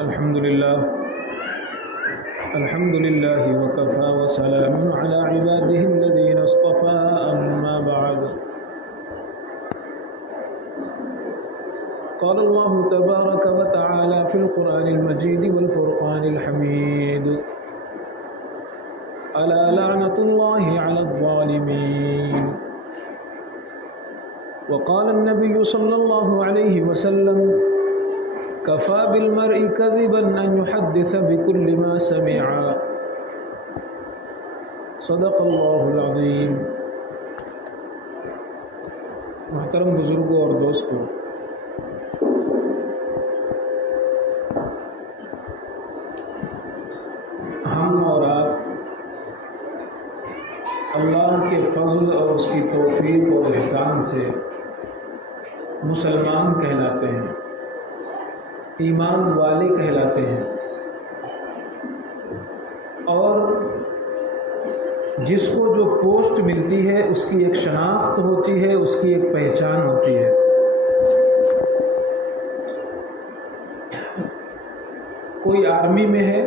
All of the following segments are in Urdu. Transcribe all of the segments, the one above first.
الحمد لله وكفى وسلام على عباده الذين اصطفى أما بعد قال الله تبارك وتعالى في القرآن المجيد والفرقان الحميد ألا لعنة الله على الظالمين وقال النبي صلى الله عليه وسلم كفى بالمرء كذبا أن يحدث بكل ما سمع صدق الله العظيم۔ محترم بزرگوں اور دوستوں، ہم اور آپ اللہ کے فضل اور اس کی توفیق اور احسان سے مسلمان کہلاتے ہیں، ایمان والے کہلاتے ہیں، اور جس کو جو پوسٹ ملتی ہے اس کی ایک شناخت ہوتی ہے، اس کی ایک پہچان ہوتی ہے۔ کوئی آرمی میں ہے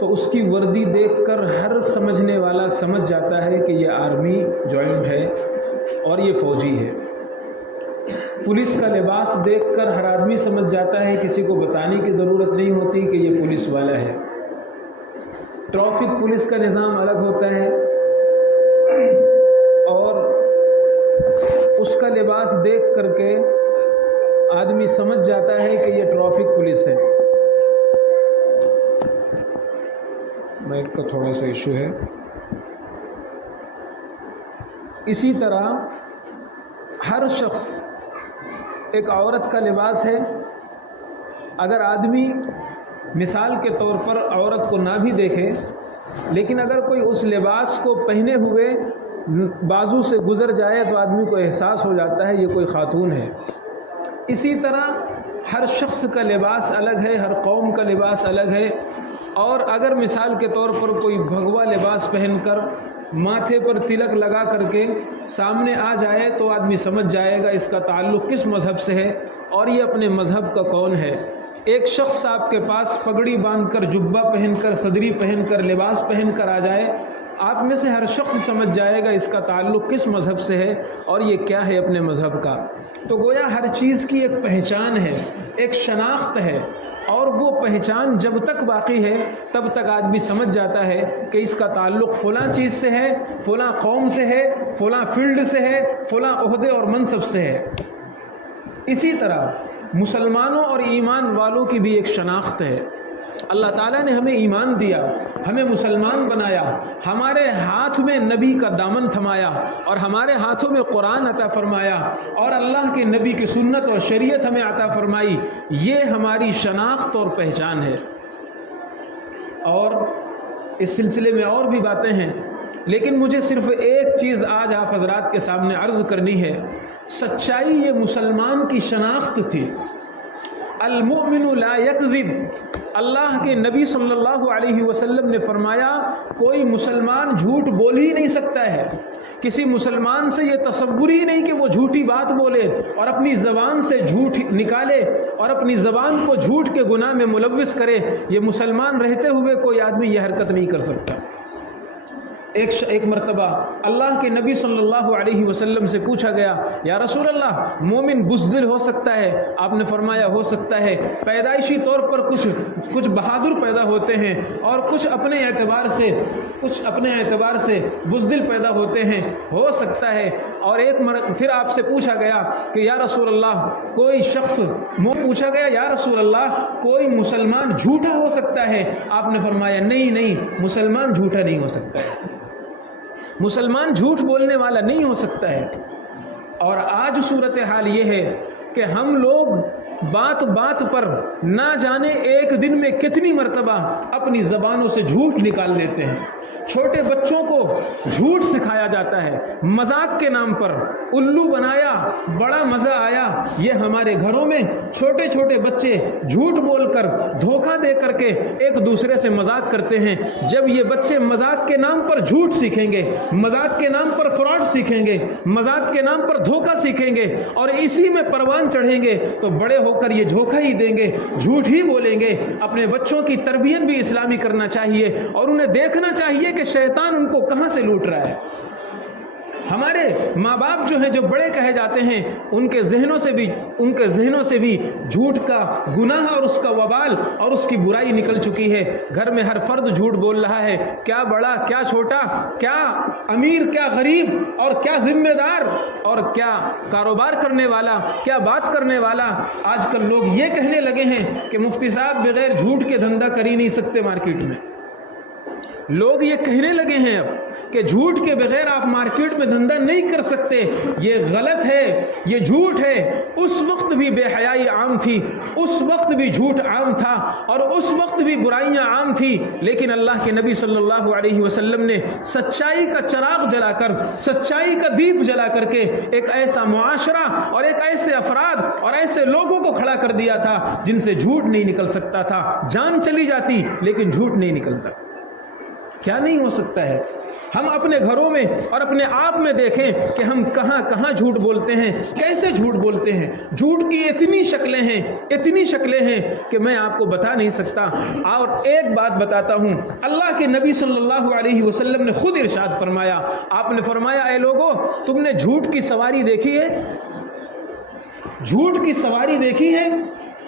تو اس کی وردی دیکھ کر ہر سمجھنے والا سمجھ جاتا ہے کہ یہ آرمی جوائنٹ ہے اور یہ فوجی ہے۔ پولیس کا لباس دیکھ کر ہر آدمی سمجھ جاتا ہے، کسی کو بتانے کی ضرورت نہیں ہوتی کہ یہ پولیس والا ہے۔ ٹریفک پولیس کا نظام الگ ہوتا ہے اور اس کا لباس دیکھ کر کے آدمی سمجھ جاتا ہے کہ یہ ٹریفک پولیس ہے۔ مائک کا تھوڑا سا ایشو ہے۔ اسی طرح ہر شخص ایک عورت کا لباس ہے۔ اگر آدمی مثال کے طور پر عورت کو نہ بھی دیکھے، لیکن اگر کوئی اس لباس کو پہنے ہوئے بازو سے گزر جائے تو آدمی کو احساس ہو جاتا ہے یہ کوئی خاتون ہے۔ اسی طرح ہر شخص کا لباس الگ ہے، ہر قوم کا لباس الگ ہے، اور اگر مثال کے طور پر کوئی بھگوا لباس پہن کر ماتھے پر تلک لگا کر کے سامنے آ جائے تو آدمی سمجھ جائے گا اس کا تعلق کس مذہب سے ہے اور یہ اپنے مذہب کا کون ہے۔ ایک شخص آپ کے پاس پگڑی باندھ کر، جبہ پہن کر، صدری پہن کر، لباس پہن کر آ جائے، آپ میں سے ہر شخص سمجھ جائے گا اس کا تعلق کس مذہب سے ہے اور یہ کیا ہے اپنے مذہب کا۔ تو گویا ہر چیز کی ایک پہچان ہے، ایک شناخت ہے، اور وہ پہچان جب تک باقی ہے تب تک آدمی سمجھ جاتا ہے کہ اس کا تعلق فلاں چیز سے ہے، فلاں قوم سے ہے، فلاں فیلڈ سے ہے، فلاں عہدے اور منصب سے ہے۔ اسی طرح مسلمانوں اور ایمان والوں کی بھی ایک شناخت ہے۔ اللہ تعالیٰ نے ہمیں ایمان دیا، ہمیں مسلمان بنایا، ہمارے ہاتھ میں نبی کا دامن تھمایا اور ہمارے ہاتھوں میں قرآن عطا فرمایا اور اللہ کے نبی کی سنت اور شریعت ہمیں عطا فرمائی۔ یہ ہماری شناخت اور پہچان ہے۔ اور اس سلسلے میں اور بھی باتیں ہیں، لیکن مجھے صرف ایک چیز آج آپ حضرات کے سامنے عرض کرنی ہے۔ سچائی یہ مسلمان کی شناخت تھی۔ المؤمن لا یکذب، اللہ کے نبی صلی اللہ علیہ وسلم نے فرمایا کوئی مسلمان جھوٹ بول ہی نہیں سکتا ہے۔ کسی مسلمان سے یہ تصور ہی نہیں کہ وہ جھوٹی بات بولے اور اپنی زبان سے جھوٹ نکالے اور اپنی زبان کو جھوٹ کے گناہ میں ملوث کرے۔ یہ مسلمان رہتے ہوئے کوئی آدمی یہ حرکت نہیں کر سکتا۔ ایک مرتبہ اللہ کے نبی صلی اللہ علیہ وسلم سے پوچھا گیا، یا رسول اللہ مومن بزدل ہو سکتا ہے؟ آپ نے فرمایا ہو سکتا ہے۔ پیدائشی طور پر کچھ بہادر پیدا ہوتے ہیں اور کچھ اپنے اعتبار سے بزدل پیدا ہوتے ہیں، ہو سکتا ہے۔ اور پھر آپ سے پوچھا گیا کہ یا رسول اللہ پوچھا گیا یا رسول اللہ کوئی مسلمان جھوٹا ہو سکتا ہے؟ آپ نے فرمایا نہیں، مسلمان جھوٹا نہیں ہو سکتا ہے، مسلمان جھوٹ بولنے والا نہیں ہو سکتا ہے۔ اور آج صورتحال یہ ہے کہ ہم لوگ بات بات پر نہ جانے ایک دن میں کتنی مرتبہ اپنی زبانوں سے جھوٹ نکال لیتے ہیں۔ چھوٹے بچوں کو جھوٹ سکھایا جاتا ہے مذاق کے نام پر، الو بنایا، بڑا مزہ آیا۔ یہ ہمارے گھروں میں چھوٹے چھوٹے بچے جھوٹ بول کر، دھوکہ دے کر کے ایک دوسرے سے مذاق کرتے ہیں۔ جب یہ بچے مذاق کے نام پر جھوٹ سیکھیں گے، مذاق کے نام پر فراڈ سیکھیں گے، مذاق کے نام پر دھوکہ سیکھیں گے اور اسی میں پروان چڑھیں گے تو بڑے ہو کر یہ دھوکہ ہی دیں گے، جھوٹ ہی بولیں گے۔ اپنے بچوں کی تربیت بھی اسلامی کرنا چاہیے اور انہیں دیکھنا چاہیے کہ شیطان ان کو کہاں سے لوٹ رہا ہے۔ ہمارے ماں باپ جو ہیں، جو بڑے کہے جاتے ہیں، ان کے ذہنوں سے بھی جھوٹ کا گناہ اور اس کا وبال اور اس کی برائی نکل چکی ہے۔ گھر میں ہر فرد جھوٹ بول رہا ہے، کیا بڑا کیا چھوٹا، کیا امیر کیا غریب، اور کیا ذمہ دار اور کیا کاروبار کرنے والا، کیا بات کرنے والا۔ آج کل لوگ یہ کہنے لگے ہیں کہ مفتی صاحب بغیر جھوٹ کے دھندا کر ہی نہیں سکتے۔ مارکیٹ میں لوگ یہ کہنے لگے ہیں اب کہ جھوٹ کے بغیر آپ مارکیٹ میں دھندا نہیں کر سکتے۔ یہ غلط ہے، یہ جھوٹ ہے۔ اس وقت بھی بے حیائی عام تھی، اس وقت بھی جھوٹ عام تھا اور اس وقت بھی برائیاں عام تھی، لیکن اللہ کے نبی صلی اللہ علیہ وسلم نے سچائی کا چراغ جلا کر، سچائی کا دیپ جلا کر کے ایک ایسا معاشرہ اور ایک ایسے افراد اور ایسے لوگوں کو کھڑا کر دیا تھا جن سے جھوٹ نہیں نکل سکتا تھا۔ جان چلی جاتی لیکن جھوٹ نہیں نکلتا۔ کیا نہیں ہو سکتا ہے؟ ہم اپنے گھروں میں اور اپنے آپ میں دیکھیں کہ ہم کہاں کہاں جھوٹ بولتے ہیں، کیسے جھوٹ بولتے ہیں۔ جھوٹ کی اتنی شکلیں ہیں کہ میں آپ کو بتا نہیں سکتا۔ اور ایک بات بتاتا ہوں، اللہ کے نبی صلی اللہ علیہ وسلم نے خود ارشاد فرمایا، آپ نے فرمایا اے لوگو تم نے جھوٹ کی سواری دیکھی ہے؟ جھوٹ کی سواری دیکھی ہے؟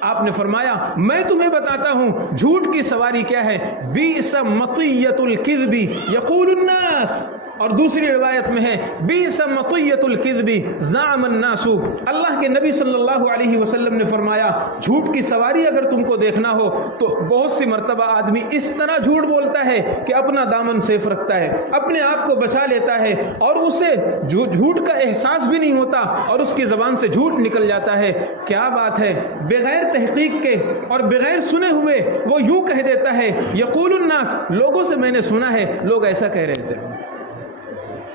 آپ نے فرمایا میں تمہیں بتاتا ہوں جھوٹ کی سواری کیا ہے۔ بئس مطیۃ الکذب یقول الناس، اور دوسری روایت میں ہے بئس مطیۃ الکذب زعم الناس۔ اللہ کے نبی صلی اللہ علیہ وسلم نے فرمایا جھوٹ کی سواری اگر تم کو دیکھنا ہو تو بہت سی مرتبہ آدمی اس طرح جھوٹ بولتا ہے کہ اپنا دامن سیف رکھتا ہے، اپنے آپ کو بچا لیتا ہے اور اسے جھوٹ کا احساس بھی نہیں ہوتا اور اس کی زبان سے جھوٹ نکل جاتا ہے۔ کیا بات ہے، بغیر تحقیق کے اور بغیر سنے ہوئے وہ یوں کہہ دیتا ہے یقول الناس، لوگوں سے میں نے سنا ہے لوگ ایسا کہہ رہے تھے،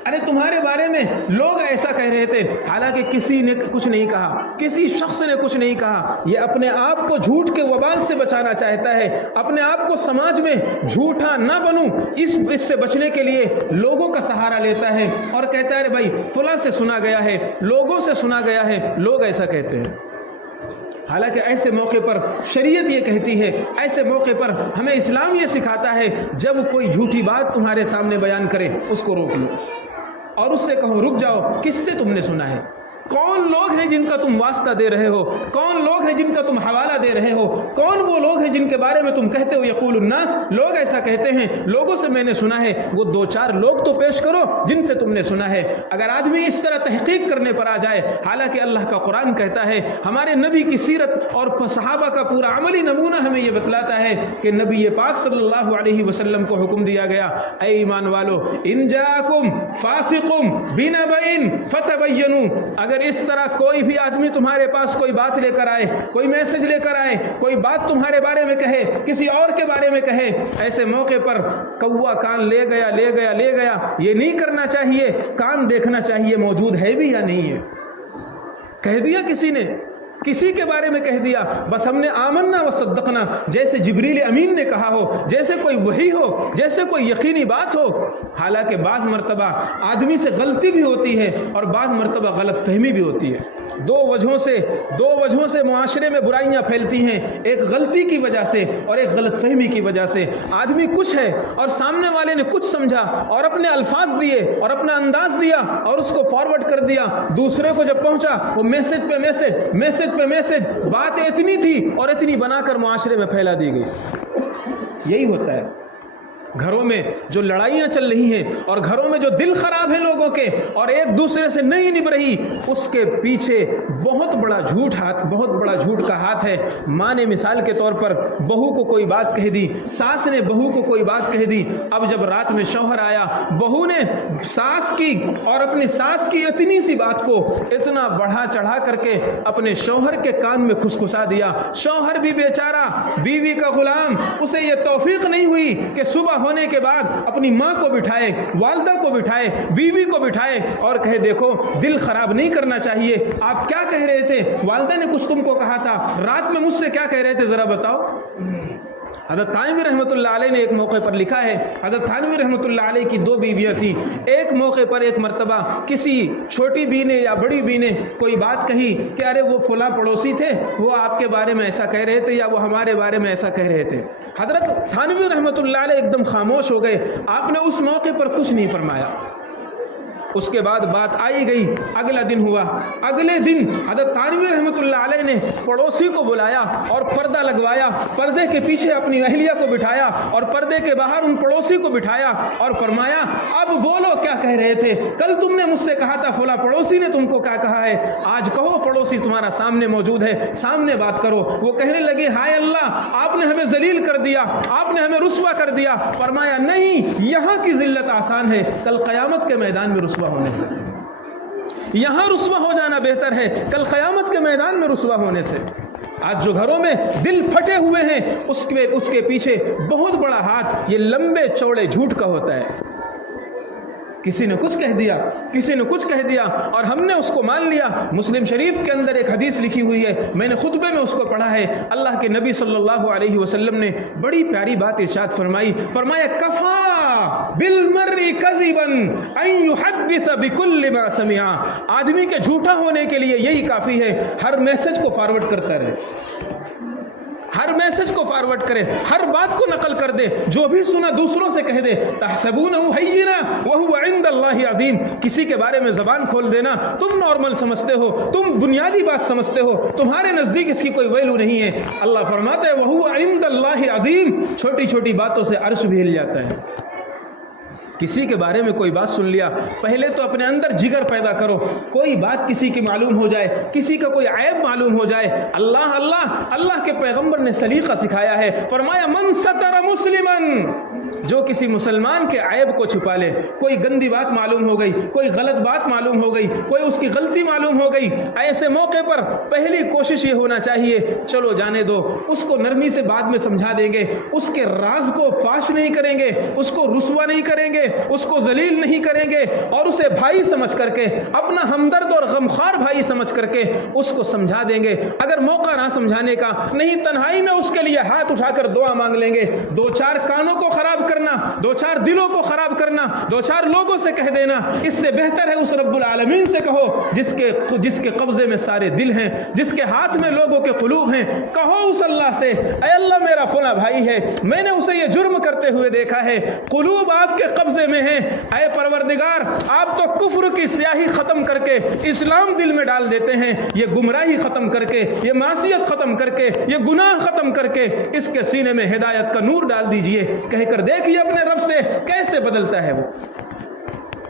ارے تمہارے بارے میں لوگ ایسا کہہ رہے تھے، حالانکہ کسی نے کچھ نہیں کہا، کسی شخص نے کچھ نہیں کہا۔ یہ اپنے آپ کو جھوٹ کے وبال سے بچانا چاہتا ہے، اپنے آپ کو سماج میں جھوٹا نہ بنوں اس سے بچنے کے لیے لوگوں کا سہارا لیتا ہے اور کہتا ہے ارے بھائی فلاں سے سنا گیا ہے، لوگوں سے سنا گیا ہے، لوگ ایسا کہتے ہیں۔ حالانکہ ایسے موقع پر شریعت یہ کہتی ہے، ایسے موقع پر ہمیں اسلام یہ سکھاتا ہے جب کوئی جھوٹی بات تمہارے سامنے بیان کرے اس کو روک لو اور اس سے کہو رک جاؤ، کس سے تم نے سنا ہے؟ کون لوگ ہیں جن کا تم واسطہ دے رہے ہو؟ کون لوگ ہیں جن کا تم حوالہ دے رہے ہو؟ کون وہ لوگ ہیں جن کے بارے میں تم کہتے ہو یقول الناس، لوگ ایسا کہتے ہیں، لوگوں سے میں نے سنا ہے؟ وہ دو چار لوگ تو پیش کرو جن سے تم نے سنا ہے۔ اگر آدمی اس طرح تحقیق کرنے پر آ جائے، حالانکہ اللہ کا قرآن کہتا ہے، ہمارے نبی کی سیرت اور صحابہ کا پورا عملی نمونہ ہمیں یہ بتلاتا ہے کہ نبی پاک صلی اللہ علیہ وسلم کو حکم دیا گیا اے ایمان والو ان جاءکم فاسق بنبأ فتبینوا، اگر اس طرح کوئی بھی آدمی تمہارے پاس کوئی بات لے کر آئے، کوئی میسج لے کر آئے، کوئی بات تمہارے بارے میں کہے، کسی اور کے بارے میں کہے، ایسے موقع پر کوا کان لے گیا یہ نہیں کرنا چاہیے، کان دیکھنا چاہیے موجود ہے بھی یا نہیں ہے۔ کہہ دیا کسی نے، کسی کے بارے میں کہہ دیا، بس ہم نے آمنا و صدقنا، جیسے جبریل امین نے کہا ہو، جیسے کوئی وحی ہو، جیسے کوئی یقینی بات ہو۔ حالانکہ بعض مرتبہ آدمی سے غلطی بھی ہوتی ہے اور بعض مرتبہ غلط فہمی بھی ہوتی ہے۔ دو وجہوں سے معاشرے میں برائیاں پھیلتی ہیں، ایک غلطی کی وجہ سے اور ایک غلط فہمی کی وجہ سے۔ آدمی کچھ ہے اور سامنے والے نے کچھ سمجھا اور اپنے الفاظ دیے اور اپنا انداز دیا اور اس کو فارورڈ کر دیا، دوسرے کو جب پہنچا وہ میسج پہ میسج، بات اتنی تھی اور اتنی بنا کر معاشرے میں پھیلا دی گئی۔ یہی ہوتا ہے گھروں میں جو لڑائیاں چل رہی ہیں اور گھروں میں جو دل خراب ہیں لوگوں کے اور ایک دوسرے سے نہیں نبھ رہی، اس کے پیچھے بہت بڑا جھوٹ کا ہاتھ ہے۔ ماں نے مثال کے طور پر بہو کو کوئی بات کہہ دی، ساس نے بہو کو کوئی بات کہہ دی، اب جب رات میں شوہر آیا، بہو نے ساس کی اور اپنی ساس کی اتنی سی بات کو اتنا بڑھا چڑھا کر کے اپنے شوہر کے کان میں کھسکھسا دیا۔ شوہر بھی بیچارہ، بیوی کا غلام، اسے یہ توفیق نہیں ہوئی کہ صبح ہونے کے بعد اپنی ماں کو بٹھائے، والدہ کو بٹھائے، بیوی کو بٹھائے اور کہے دیکھو دل خراب نہیں کرنا چاہیے، آپ کیا کہہ رہے تھے، والدہ نے کچھ تم کو کہا تھا، رات میں مجھ سے کیا کہہ رہے تھے ذرا بتاؤ۔ حضرت تھانوی رحمۃ اللہ علیہ نے ایک موقع پر لکھا ہے، حضرت تھانوی رحمۃ اللہ علیہ کی 2 بیویاں تھیں، ایک موقع پر ایک مرتبہ کسی چھوٹی بی نے یا بڑی بی نے کوئی بات کہی کہ ارے وہ فلاں پڑوسی تھے، وہ آپ کے بارے میں ایسا کہہ رہے تھے یا وہ ہمارے بارے میں ایسا کہہ رہے تھے۔ حضرت تھانوی رحمۃ اللہ علیہ ایک دم خاموش ہو گئے، آپ نے اس موقع پر کچھ نہیں فرمایا۔ اس کے بعد بات آئی گئی، اگلا دن ہوا، اگلے دن حضرت تھانوی رحمۃ اللہ علیہ نے پڑوسی کو بلایا اور پردہ لگوایا، پردے کے پیچھے اپنی اہلیہ کو بٹھایا اور پردے کے باہر ان پڑوسی کو بٹھایا اور فرمایا اب بولو کیا کہہ رہے تھے، کل تم نے مجھ سے کہا تھا فلاں پڑوسی نے تم کو کیا کہا ہے، آج کہو پڑوسی تمہارا سامنے موجود ہے، سامنے بات کرو۔ وہ کہنے لگے ہائے اللہ، آپ نے ہمیں ذلیل کر دیا، آپ نے ہمیں رسوا کر دیا۔ فرمایا نہیں، یہاں کی ذلت آسان ہے، کل قیامت کے میدان میں رسوا ہونے سے، یہاں رسوا ہو جانا بہتر ہے کل قیامت کے میدان میں رسوا ہونے سے۔ آج جو گھروں میں دل پھٹے ہوئے ہیں اس کے پیچھے بہت بڑا ہاتھ یہ لمبے چوڑے جھوٹ کا ہوتا ہے۔ کسی نے کچھ کہہ دیا، کسی نے کچھ کہہ دیا اور ہم نے اس کو مان لیا۔ مسلم شریف کے اندر ایک حدیث لکھی ہوئی ہے، میں نے خطبے میں اس کو پڑھا ہے، اللہ کے نبی صلی اللہ علیہ وسلم نے بڑی پیاری بات ارشاد فرمائی، فرمایا کفا بالمرء کذبا ان یحدث بکل ما سمع۔ آدمی کے جھوٹا ہونے کے لیے یہی کافی ہے، ہر میسج کو فارورڈ کرتا رہے، ہر میسج کو فارورڈ کرے، ہر بات کو نقل کر دے، جو بھی سنا دوسروں سے کہہ دے۔ تحسبونہ ہینا وہو عند اللہ عظیم۔ کسی کے بارے میں زبان کھول دینا تم نارمل سمجھتے ہو، تم بنیادی بات سمجھتے ہو، تمہارے نزدیک اس کی کوئی ویلو نہیں ہے۔ اللہ فرماتا ہے وہو عند اللہ عظیم، چھوٹی چھوٹی باتوں سے عرش بھی ہل جاتا ہے۔ کسی کے بارے میں کوئی بات سن لیا، پہلے تو اپنے اندر جگر پیدا کرو، کوئی بات کسی کی معلوم ہو جائے، کسی کا کوئی عیب معلوم ہو جائے، اللہ کے پیغمبر نے سلیقہ سکھایا ہے، فرمایا من ستر مسلمن، جو کسی مسلمان کے عیب کو چھپا لے، کوئی گندی بات معلوم ہو گئی، کوئی غلط بات معلوم ہو گئی، کوئی اس کی غلطی معلوم ہو گئی، ایسے موقع پر پہلی کوشش یہ ہونا چاہیے چلو جانے دو، اس کو نرمی سے بعد میں سمجھا دیں گے، اس کے راز کو فاش نہیں کریں گے، اس کو رسوا نہیں کریں گے، اس کو ذلیل نہیں کریں گے، اور اسے بھائی سمجھ کر کے، اپنا ہمدرد اور غمخوار بھائی سمجھ کر کے اس کو سمجھا دیں گے۔ اگر موقع نہ سمجھانے کا، نہیں تنہائی میں اس کے لیے ہاتھ اٹھا کر دعا مانگ لیں گے۔ 2-4 کانوں کو خراب کرنا، 2-4 دلوں کو خراب کرنا، 2-4 لوگوں سے کہہ دینا، اس سے بہتر ہے اس رب العالمین سے کہو جس کے قبضے میں سارے دل ہیں، جس کے ہاتھ میں لوگوں کے قلوب ہیں۔ کہو اس اللہ سے اے اللہ میرا فلاں بھائی ہے، میں نے اسے یہ جرم کرتے ہوئے دیکھا ہے، قلوب آپ کے قبضے میں ہیں، اے پروردگار آپ تو کفر کی سیاہی ختم کر کے اسلام دل میں ڈال دیتے ہیں، یہ گمراہی ختم کر کے، یہ معصیت ختم کر کے، یہ گناہ ختم کر کے اس کے سینے میں ہدایت کا نور ڈال دیجئے، کہہ کر دیکھیے اپنے رب سے کیسے بدلتا ہے وہ۔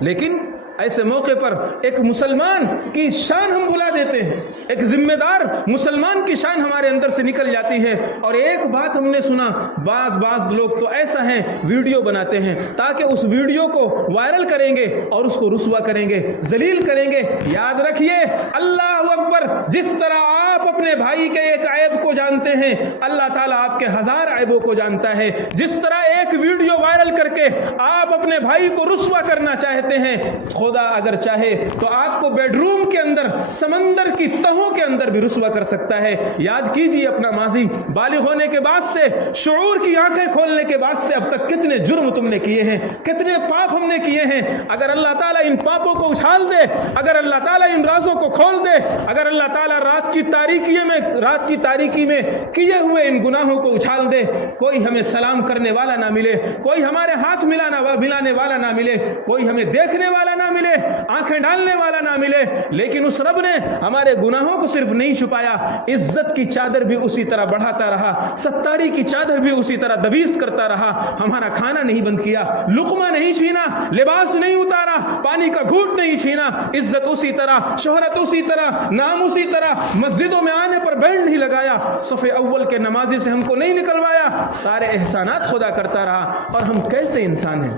لیکن ایسے موقع پر ایک مسلمان کی شان ہم بھلا دیتے ہیں، ایک ذمہ دار مسلمان کی شان ہمارے اندر سے نکل جاتی ہے۔ اور ایک بات ہم نے سنا، بعض لوگ تو ایسا ہیں ویڈیو بناتے ہیں تاکہ اس ویڈیو کو وائرل کریں گے اور اس کو رسوا کریں گے، ذلیل کریں گے۔ یاد رکھیے اللہ اکبر، جس طرح آپ اپنے بھائی کے ایک عیب کو جانتے ہیں، اللہ تعالیٰ آپ کے 1000 عیبوں کو جانتا ہے۔ جس طرح ایک ویڈیو وائرل کر کے آپ اپنے بھائی کو رسوا کرنا چاہتے ہیں، خدا اگر چاہے تو آپ کو بیڈ روم کے اندر، سمندر کی تہوں کے اندر بھی رسوا کر سکتا ہے۔ یاد کیجیے اپنا ماضی، بالغ ہونے کے بعد سے، شعور کی آنکھیں کھولنے کے بعد سے اب تک کتنے جرم تم نے کیے ہیں، کتنے پاپ ہم نے کیے ہیں۔ اگر اللہ تعالیٰ ان پاپوں کو اچھال دے، اگر اللہ تعالیٰ ان رازوں کو کھول دے، اگر اللہ تعالیٰ رات کی تاریکی میں کیے ہوئے ان گناہوں کو اچھال دے، کوئی ہمیں سلام کرنے والا نہ ملے، کوئی ہمارے ہاتھ ملانے والا نہ ملے، کوئی ہمیں دیکھنے والا نہ ملے، آنکھیں ڈالنے والا نہ ملے، لیکن اس رب نے ہمارے گناہوں کو صرف نہیں چھپایا، عزت کی چادر بھی اسی طرح بڑھاتا رہا، ستاری کی چادر بھی اسی طرح دبیس کرتا رہا۔ ہمارا کھانا نہیں بند کیا، لقمہ نہیں چھینا، لباس نہیں اتارا، پانی کا گھونٹ نہیں چھینا، عزت اسی طرح، شہرت اسی طرح، نام اسی طرح، مسجدوں میں آنے پر بینڈ نہیں لگایا، صف اول کے نمازی سے ہم کو نہیں نکلوایا، سارے احسانات خدا کرتا رہا۔ اور ہم کیسے انسان ہیں،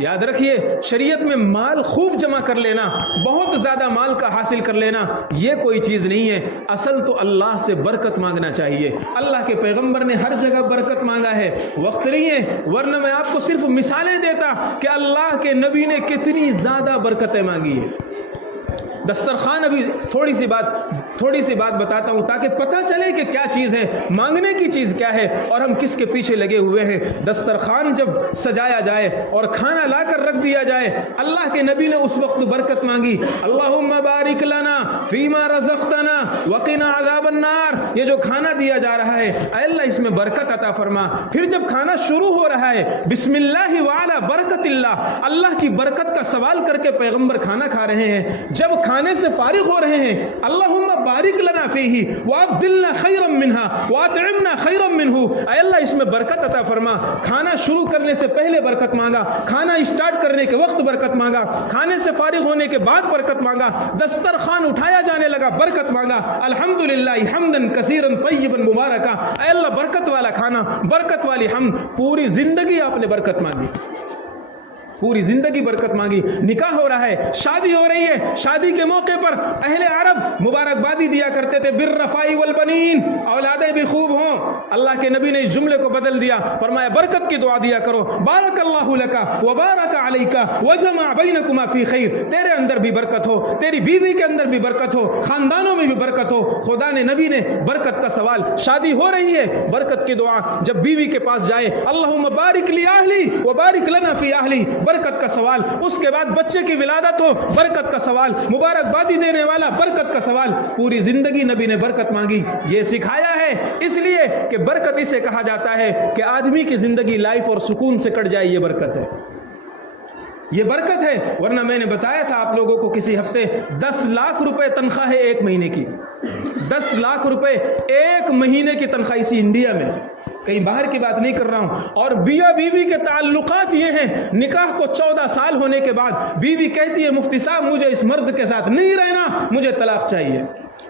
یاد رکھیے شریعت میں مال خوب جمع کر لینا, بہت زیادہ مال کا حاصل کر لینا یہ کوئی چیز نہیں ہے. اصل تو اللہ سے برکت مانگنا چاہیے. اللہ کے پیغمبر نے ہر جگہ برکت مانگا ہے. وقت نہیں ہے ورنہ میں آپ کو صرف مثالیں دیتا کہ اللہ کے نبی نے کتنی زیادہ برکتیں مانگی ہے. دسترخوان, ابھی تھوڑی سی بات بتاتا ہوں تاکہ پتہ چلے کہ کیا چیز ہے, مانگنے کی چیز کیا ہے اور ہم کس کے پیچھے لگے ہوئے ہیں. دسترخوان جب سجایا جائے اور کھانا لا کر رکھ دیا جائے, اللہ کے نبی نے اس وقت برکت مانگی, اللہم بارک لنا فیما رزقتنا وقنا عذاب النار. یہ جو کھانا دیا جا رہا ہے اے اللہ اس میں برکت عطا فرما. پھر جب کھانا شروع ہو رہا ہے بسم اللہ وعلی برکت اللہ, اللہ کی برکت کا سوال کر کے پیغمبر کھانا کھا رہے ہیں. جب کھانے سے فارغ ہو رہے ہیں اللہم بارک لنا فیہ وابدلنا خیرا منہا واطعمنا خیرا منہ, اے اللہ اس میں برکت عطا فرما. کھانا شروع کرنے سے پہلے برکت مانگا, کھانا اسٹارٹ کرنے کے وقت برکت مانگا, کھانے سے فارغ ہونے کے بعد برکت مانگا, دسترخوان اٹھایا جانے لگا برکت مانگا, الحمدللہ حمدا کثیرا طیبا مبارکا. اے اللہ برکت والا کھانا, برکت والی حمد. پوری زندگی آپ نے برکت مانگی, پوری زندگی برکت مانگی. نکاح ہو رہا ہے, شادی ہو رہی ہے, شادی کے موقع پر اہل عرب مبارکبادی دیا کرتے تھے بالرفاء والبنین, اولادیں بھی خوب ہوں. اللہ کے نبی نے اس جملے کو بدل دیا, فرمایا برکت کی دعا دیا کرو, بارک اللہ لکا وبارک علیکا وجمع بینکما فی خیر. تیرے اندر بھی برکت ہو, تیری بیوی کے اندر بھی برکت ہو, خاندانوں میں بھی برکت ہو. خدا نے نبی نے برکت کا سوال, شادی ہو رہی ہے برکت کی دعا, جب بیوی کے پاس جائے اللہم بارک لی اہلی وبارک لنا فی اہلی, برکت کا سوال. اس کے بعد بچے کی ولادت ہو برکت کا سوال, مبارکبادی دینے والا برکت کا سوال. پوری زندگی نبی نے برکت مانگی. یہ سکھایا ہے اس لیے کہ برکت اسے کہا جاتا ہے کہ آدمی کی زندگی لائف اور سکون سے کٹ جائے, یہ برکت ہے, یہ برکت ہے. ورنہ میں نے بتایا تھا آپ لوگوں کو کسی ہفتے 10 لاکھ روپے تنخواہ ہے ایک مہینے کی, 10 لاکھ روپے ایک مہینے کی تنخواہ اسی انڈیا میں, کہیں باہر کی بات نہیں کر رہا ہوں. اور بیوی بیوی کے تعلقات یہ ہیں, نکاح کو 14 سال ہونے کے بعد بیوی کہتی ہے مفتی صاحب مجھے اس مرد کے ساتھ نہیں رہنا, مجھے طلاق چاہیے.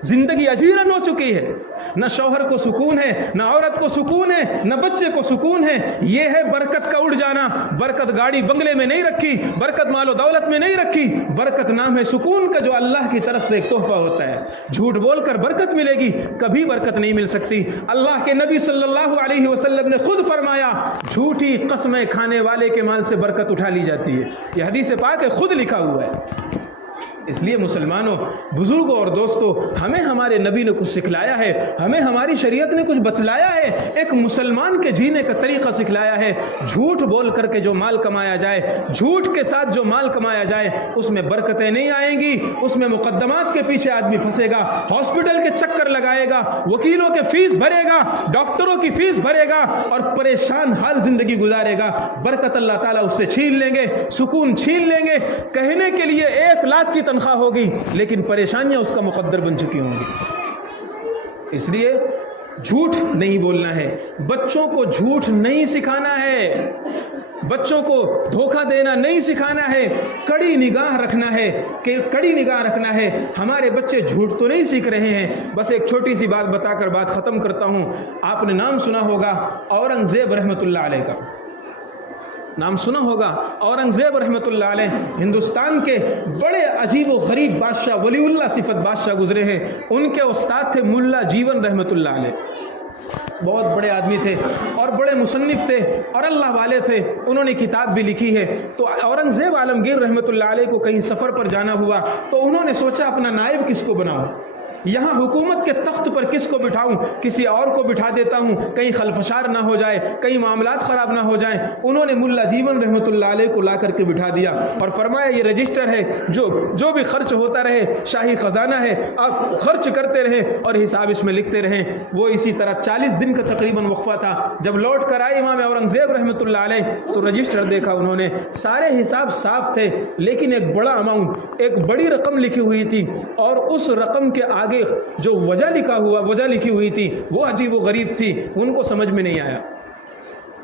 زندگی اجیرن ہو چکی ہے, نہ شوہر کو سکون ہے, نہ عورت کو سکون ہے, نہ بچے کو سکون ہے. یہ ہے برکت کا اڑ جانا. برکت گاڑی بنگلے میں نہیں رکھی, برکت مال و دولت میں نہیں رکھی, برکت نام ہے سکون کا جو اللہ کی طرف سے ایک تحفہ ہوتا ہے. جھوٹ بول کر برکت ملے گی, کبھی برکت نہیں مل سکتی. اللہ کے نبی صلی اللہ علیہ وسلم نے خود فرمایا جھوٹی قسمیں کھانے والے کے مال سے برکت اٹھا لی جاتی ہے. یہ حدیث پاک ہے, خود لکھا ہوا ہے. اس لیے مسلمانوں, بزرگوں اور دوستوں, ہمیں ہمارے نبی نے کچھ سکھلایا ہے, ہمیں ہماری شریعت نے کچھ بتلایا ہے, ایک مسلمان کے جینے کا طریقہ سکھلایا ہے. جھوٹ بول کر کے جو مال کمایا جائے, جھوٹ کے ساتھ جو مال کمایا جائے, اس میں برکتیں نہیں آئیں گی. اس میں مقدمات کے پیچھے آدمی پھنسے گا, ہاسپٹل کے چکر لگائے گا, وکیلوں کے فیس بھرے گا, ڈاکٹروں کی فیس بھرے گا اور پریشان حال زندگی گزارے گا. برکت اللہ تعالیٰ اس سے چھین لیں گے, سکون چھین لیں گے. کہنے کے لیے 1 لاکھ کی تنخواہ ہوگی لیکن پریشانیاں اس کا مقدر بن چکی ہوں گی. اس لیے جھوٹ نہیں بولنا ہے, بچوں کو جھوٹ نہیں سکھانا ہے, بچوں کو دھوکہ دینا نہیں سکھانا ہے, کڑی نگاہ رکھنا ہے کہ کڑی نگاہ رکھنا ہے. ہمارے بچے جھوٹ تو نہیں سیکھ رہے ہیں. بس ایک چھوٹی سی بات بتا کر بات ختم کرتا ہوں. آپ نے نام سنا ہوگا اورنگزیب رحمۃ اللہ علیہ کا, نام سنا ہوگا. اورنگزیب رحمۃ اللہ علیہ ہندوستان کے بڑے عجیب و غریب بادشاہ, ولی اللہ صفت بادشاہ گزرے ہیں. ان کے استاد تھے ملا جیون رحمۃ اللہ علیہ. بہت بڑے آدمی تھے اور بڑے مصنف تھے اور اللہ والے تھے. انہوں نے کتاب بھی لکھی ہے. تو اورنگزیب عالمگیر رحمۃ اللہ علیہ کو کہیں سفر پر جانا ہوا تو انہوں نے سوچا اپنا نائب کس کو بناؤں, یہاں حکومت کے تخت پر کس کو بٹھاؤں, کسی اور کو بٹھا دیتا ہوں, کہیں خلفشار نہ ہو جائے, کہیں معاملات خراب نہ ہو جائیں. انہوں نے ملا جیون رحمۃ اللہ علیہ کو لا کر کے بٹھا دیا اور فرمایا یہ رجسٹر ہے, جو بھی خرچ ہوتا رہے شاہی خزانہ ہے, آپ خرچ کرتے رہے اور حساب اس میں لکھتے رہیں. وہ اسی طرح 40 دن کا تقریباً وقفہ تھا. جب لوٹ کر آئے امام اورنگزیب رحمۃ اللہ علیہ تو رجسٹر دیکھا انہوں نے, سارے حساب صاف تھے لیکن ایک بڑا اماؤنٹ, ایک بڑی رقم لکھی ہوئی تھی اور اس رقم کے آگے جو وجہ لکھی ہوئی تھی وہ عجیب و غریب تھی. ان کو سمجھ میں نہیں آیا.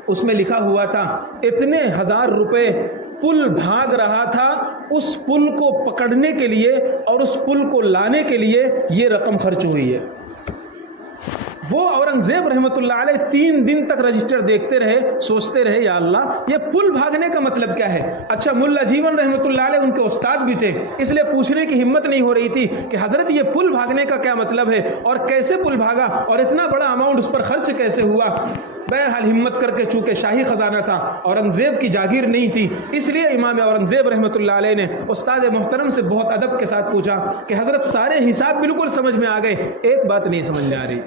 اس میں لکھا ہوا تھا اتنے 1000 روپے پل بھاگ رہا تھا, اس پل کو پکڑنے کے لیے اور اس پل کو لانے کے لیے یہ رقم خرچ ہوئی ہے. وہ اورنگزیب رحمۃ اللہ علیہ 3 دن تک رجسٹر دیکھتے رہے، سوچتے رہے یا اللہ یہ پل بھاگنے کا مطلب کیا ہے۔ اچھا ملا جیون رحمۃ اللہ علیہ ان کے استاد بھی تھے، اس لیے پوچھنے کی ہمت نہیں ہو رہی تھی کہ حضرت یہ پل بھاگنے کا کیا مطلب ہے اور کیسے پل بھاگا اور اتنا بڑا اماؤنٹ اس پر خرچ کیسے ہوا۔ بہرحال ہمت کر کے، چونکہ شاہی خزانہ تھا، اورنگزیب کی جاگیر نہیں تھی، اس لیے امام اورنگزیب رحمۃ اللہ علیہ نے استاد محترم سے بہت ادب کے ساتھ پوچھا کہ حضرت سارے حساب بالکل سمجھ میں آ گئے، ایک بات نہیں سمجھ میں آ رہی۔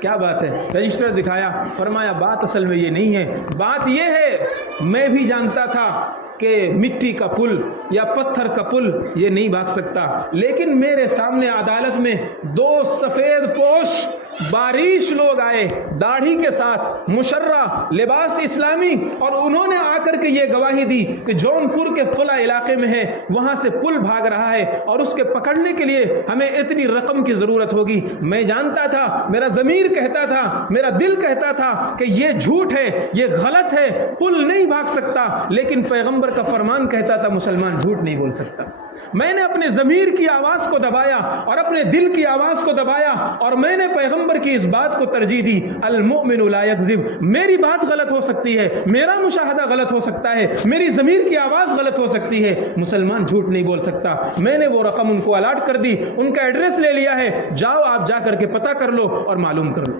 کیا بات ہے؟ رجسٹر دکھایا، فرمایا بات اصل میں یہ نہیں ہے، بات یہ ہے میں بھی جانتا تھا کہ مٹی کا پل یا پتھر کا پل یہ نہیں بھاگ سکتا، لیکن میرے سامنے عدالت میں 2 سفید پوش باریش لوگ آئے، داڑھی کے ساتھ، مشرہ، لباس اسلامی، اور انہوں نے آ کر کے یہ گواہی دی کہ جونپور کے فلاں علاقے میں ہے، وہاں سے پل بھاگ رہا ہے اور اس کے پکڑنے کے لیے ہمیں اتنی رقم کی ضرورت ہوگی۔ میں جانتا تھا، میرا ضمیر کہتا تھا، میرا دل کہتا تھا کہ یہ جھوٹ ہے، یہ غلط ہے، پل نہیں بھاگ سکتا، لیکن پیغمبر کا فرمان کہتا تھا مسلمان جھوٹ نہیں بول سکتا۔ میں نے اپنے ضمیر کی آواز کو دبایا اور اپنے دل کی آواز کو دبایا اور میں نے پیغمبر کی اس بات کو ترجیح دی، المؤمن لا یکذب۔ میری بات غلط ہو سکتی ہے، میرا مشاہدہ غلط ہو سکتا ہے، میری ضمیر کی آواز غلط ہو سکتی ہے، مسلمان جھوٹ نہیں بول سکتا۔ میں نے وہ رقم ان کو الاٹ کر دی، ان کا ایڈریس لے لیا ہے، جاؤ آپ جا کر کے پتہ کر لو اور معلوم کر لو۔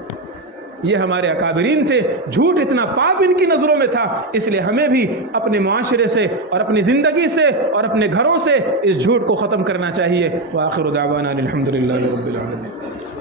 یہ ہمارے اکابرین تھے، جھوٹ اتنا پاپ ان کی نظروں میں تھا، اس لیے ہمیں بھی اپنے معاشرے سے اور اپنی زندگی سے اور اپنے گھروں سے اس جھوٹ کو ختم کرنا چاہیے۔ وآخر دعوانا الحمدللہ رب العالمین۔